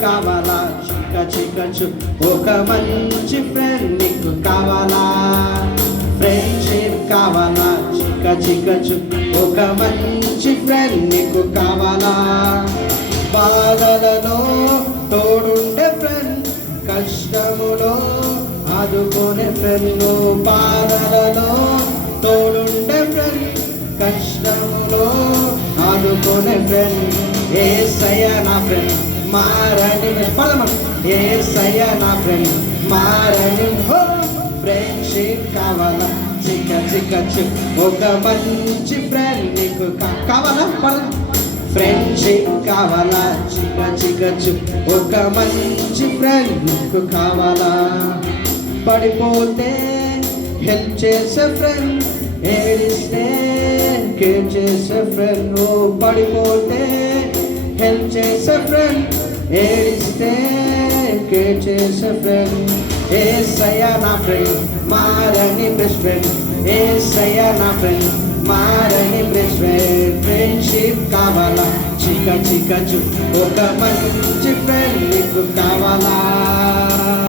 కావాలా చిక్కచు ఒక మంచి ఫ్రెండ్ నీకు కావాలా ఫ్రెండ్షిప్ కావాలా చిక్కచు ఒక మంచి ఫ్రెండ్ నీకు కావాలా బాధలలో తోడుండే ఫ్రెండ్ కష్టములో ఆదుకునే ఫ్రెండ్ బాధలలో తోడుండే ఫ్రెండ్ కష్టములో ఆదుకునే ఫ్రెండ్ యేసయ్య నా ఫ్రెండ్ మారని పదమని యేసయ్య నా ఫ్రెండ్ మారని ఫ్రెండ్షిప్ కావాలా చిక్కచు ఒక మంచి ఫ్రెండ్ నీకు కావాలా ఫ్రెండ్షిప్ కావాలా చిక్కచు ఒక మంచి ఫ్రెండ్ నీకు కావాలా పడిపోతే హెల్ప్ చేసే ఫ్రెండ్ ఏడిస్తే కేర్ చేసే ఫ్రెండ్ పడిపోతే హెల్ప్ చేసే ఫ్రెండ్ ఏడిస్తే కేర్ చేసే ఫ్రెండ్ యేసయ్య నా ఫ్రెండ్ మారని బెస్ట్ ఫ్రెండ్ యేసయ్య నా ఫ్రెండ్ మారని బెస్ట్ ఫ్రెండ్ ఫ్రెండ్షిప్ కావాలా చిక్కచు ఒక మంచి ఫ్రెండ్ నీకు కావాలా